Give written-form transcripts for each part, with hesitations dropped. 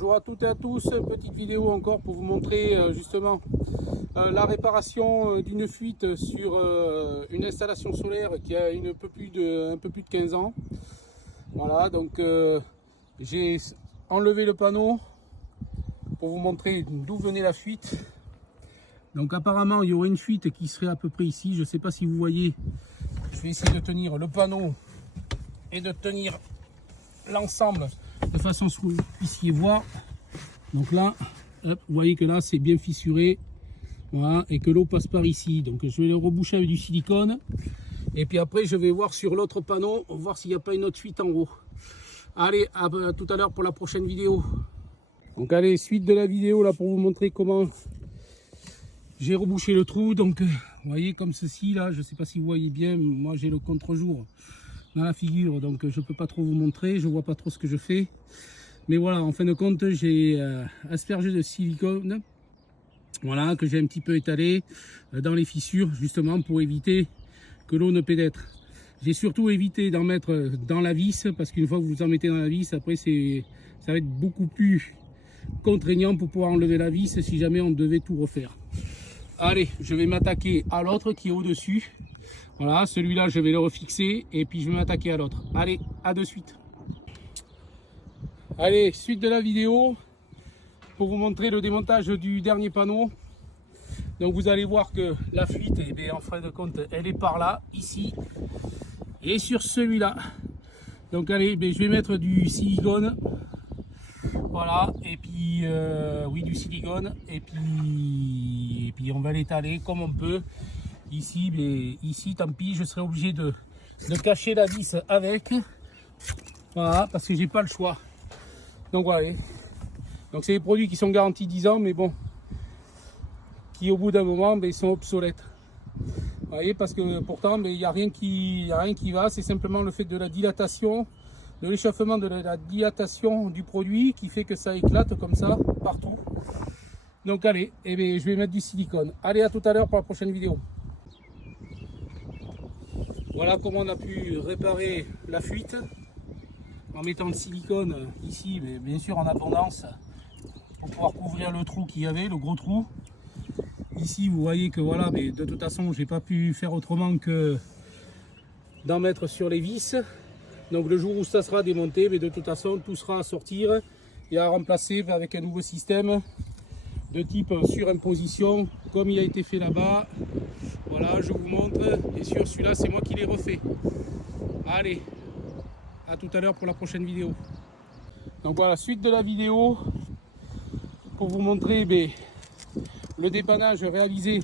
Bonjour à toutes et à tous, petite vidéo encore pour vous montrer justement la réparation d'une fuite sur une installation solaire qui a un peu plus de 15 ans. Voilà, donc j'ai enlevé le panneau pour vous montrer d'où venait la fuite. Donc apparemment il y aurait une fuite qui serait à peu près ici, je ne sais pas si vous voyez. Je vais essayer de tenir le panneau et de tenir l'ensemble de façon à ce que vous puissiez voir. Donc là, hop, vous voyez que là c'est bien fissuré, voilà, et que l'eau passe par ici. Donc je vais le reboucher avec du silicone et puis après je vais voir sur l'autre panneau, voir s'il n'y a pas une autre fuite en haut. Allez, à tout à l'heure pour la prochaine vidéo. Donc allez, suite de la vidéo là pour vous montrer comment j'ai rebouché le trou. Donc vous voyez comme ceci là, je ne sais pas si vous voyez bien, moi j'ai le contre-jour dans la figure, donc je peux pas trop vous montrer, je vois pas trop ce que je fais, mais voilà, en fin de compte j'ai aspergé de silicone, voilà, que j'ai un petit peu étalé dans les fissures justement pour éviter que l'eau ne pénètre. J'ai surtout évité d'en mettre dans la vis, parce qu'une fois que vous en mettez dans la vis, après ça va être beaucoup plus contraignant pour pouvoir enlever la vis si jamais on devait tout refaire. Allez, je vais m'attaquer à l'autre qui est au dessus. Voilà, celui-là, je vais le refixer et puis je vais m'attaquer à l'autre. Allez, à de suite. Allez, suite de la vidéo pour vous montrer le démontage du dernier panneau. Donc vous allez voir que la fuite, eh bien, en fin de compte, elle est par là, ici, et sur celui-là. Donc allez, je vais mettre du silicone. Voilà, et puis oui, du silicone, et puis on va l'étaler comme on peut. Ici, mais ici, tant pis, je serai obligé de cacher la vis avec. Voilà, parce que j'ai pas le choix. Donc voilà. Donc c'est des produits qui sont garantis 10 ans, mais bon, qui au bout d'un moment, ils sont obsolètes. Vous voyez, parce que pourtant, il n'y a rien qui va. C'est simplement le fait de la dilatation, de l'échauffement de la dilatation du produit qui fait que ça éclate comme ça partout. Donc allez, je vais mettre du silicone. Allez, à tout à l'heure pour la prochaine vidéo. Voilà comment on a pu réparer la fuite en mettant le silicone ici, mais bien sûr en abondance, pour pouvoir couvrir le trou qu'il y avait, le gros trou. Ici vous voyez que voilà, mais de toute façon j'ai pas pu faire autrement que d'en mettre sur les vis. Donc le jour où ça sera démonté, mais de toute façon tout sera à sortir et à remplacer avec un nouveau système de type surimposition comme il a été fait là-bas. Voilà, je vous montre, et sur celui-là c'est moi qui l'ai refait. Allez, à tout à l'heure pour la prochaine vidéo. Donc voilà, suite de la vidéo pour vous montrer le dépannage réalisé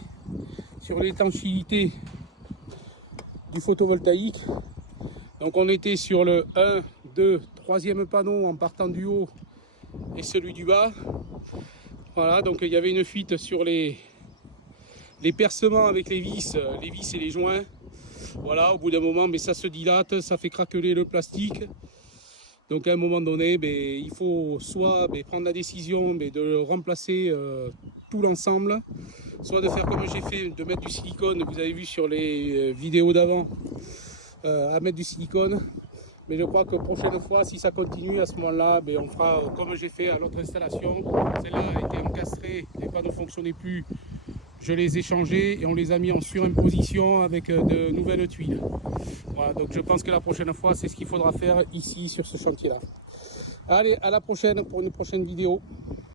sur l'étanchéité du photovoltaïque. Donc on était sur le 1, 2, 3e panneau en partant du haut et celui du bas. Voilà, donc il y avait une fuite sur les percements avec les vis et les joints. Voilà, au bout d'un moment, ça se dilate, ça fait craqueler le plastique. Donc à un moment donné, il faut soit prendre la décision de remplacer tout l'ensemble, soit de faire comme j'ai fait, de mettre du silicone. Vous avez vu sur les vidéos d'avant, à mettre du silicone. Mais je crois que prochaine fois, si ça continue, à ce moment-là, on fera comme j'ai fait à l'autre installation. Celle-là a été encastrée, les panneaux ne fonctionnaient plus. Je les ai changés et on les a mis en surimposition avec de nouvelles tuiles. Voilà, donc je pense que la prochaine fois, c'est ce qu'il faudra faire ici sur ce chantier-là. Allez, à la prochaine pour une prochaine vidéo.